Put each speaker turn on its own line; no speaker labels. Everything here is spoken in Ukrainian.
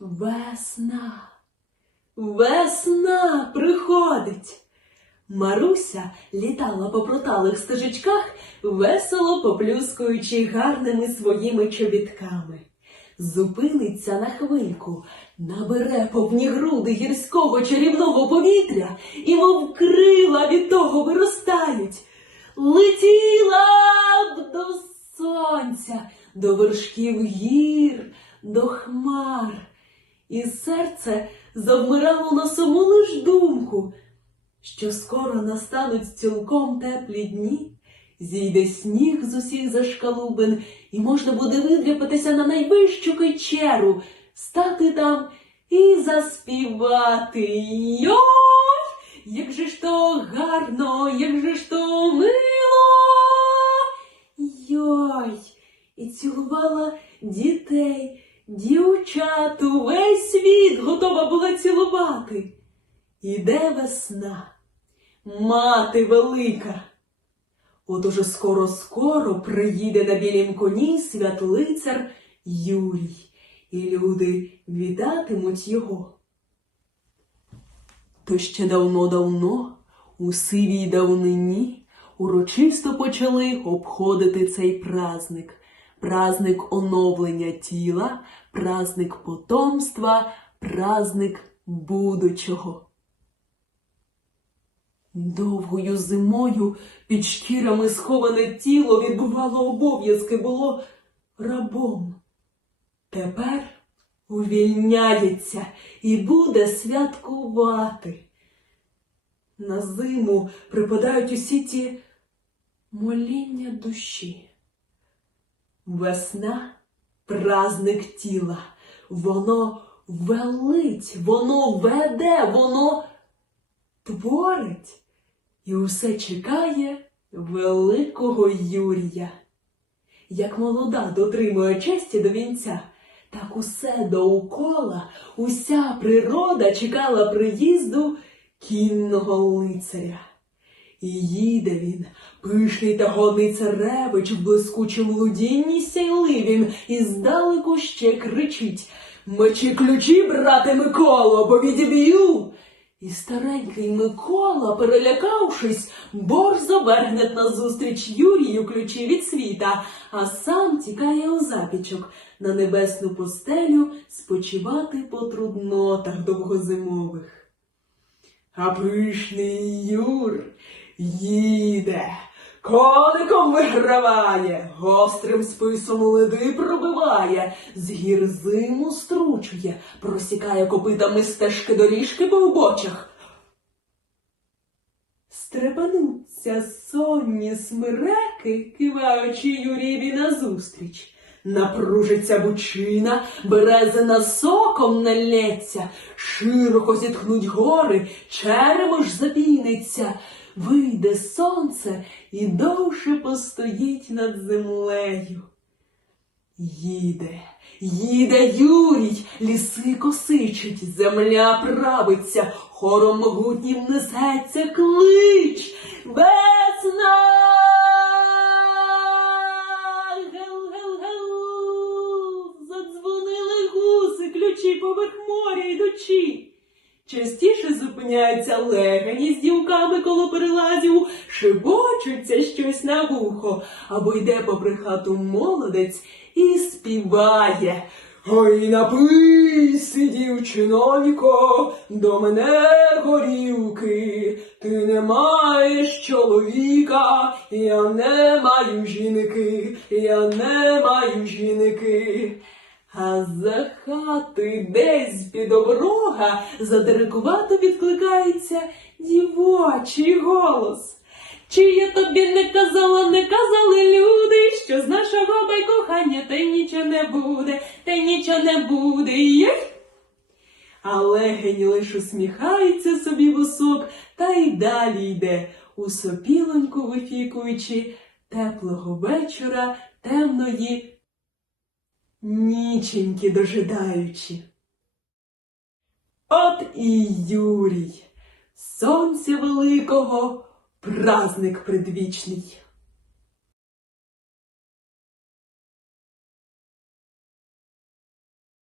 Весна, весна приходить. Маруся літала по проталих стежечках, весело поплюскуючи гарними своїми чобітками. Зупиниться на хвильку, набере повні груди гірського чарівного повітря і мов крила від того виростають. Летіла б до сонця, до вершків гір, до хмар. І серце завмирало на саму лиш думку, що скоро настануть цілком теплі дні, зійде сніг з усіх зашкалубин, і можна буде видряпатися на найвищу кичеру, стати там і заспівати. Йой! Як же ж то гарно, як же ж то мило. Йой! І цілувала дітей, дівчат, увесь світ готова була цілувати. Іде весна, мати велика. От уже скоро-скоро приїде на білім коні святлицар Юрій, і люди вітатимуть його. То ще давно-давно, у сивій давнині, урочисто почали обходити цей праздник. Праздник оновлення тіла, праздник потомства, праздник будучого. Довгою зимою під шкірами сховане тіло відбувало обов'язки, було рабом. Тепер увільняється і буде святкувати. На зиму припадають усі ті моління душі. Весна праздник тіла. Воно велить, воно веде, воно творить і усе чекає великого Юрія. Як молода дотримує честі до вінця, так усе доукола, уся природа чекала приїзду кінного лицаря. І їде він, пишний та годний царевич, в блискучому лудінні сяйли він, і здалеку ще кричить Мечі ключі, брате Миколо, бо відіб'ю. І старенький Микола, перелякавшись, борзо вергне назустріч Юрію ключі від світа, а сам тікає у запічок на небесну постелю спочивати по труднотах довгозимових. А пишний Юр їде, коником виграває, гострим списом леди пробиває, з гір зиму стручує, просікає копитами стежки доріжки по обочах. Стрепануться сонні смереки, киваючи Юрієві назустріч. Напружиться бучина, березина соком налється, широко зітхнуть гори, черемош запіниться, вийде сонце і довше постоїть над землею. Їде, їде Юрій, ліси косичить, земля правиться, хором могутнім несеться клич. Весна! Частіше зупиняються легені з дівками коло перелазів, шибочуться щось на вухо, або йде попри хату молодець і співає. Ой, напийся, дівчинонько, до мене горілки, ти не маєш чоловіка, я не маю жінки, я не маю жінки. А за хати десь під оброга задирикувато відкликається дівочий голос. Чи я тобі не казала, не казали люди, що з нашого байкохання та й нічого не буде, та й нічого не буде. Єй! А легень лиш усміхається собі вусок та й далі йде, у сопілоньку вифікуючи теплого вечора, темної ніченьки дожидаючи. От і Юрій, сонця великого, празник предвічний.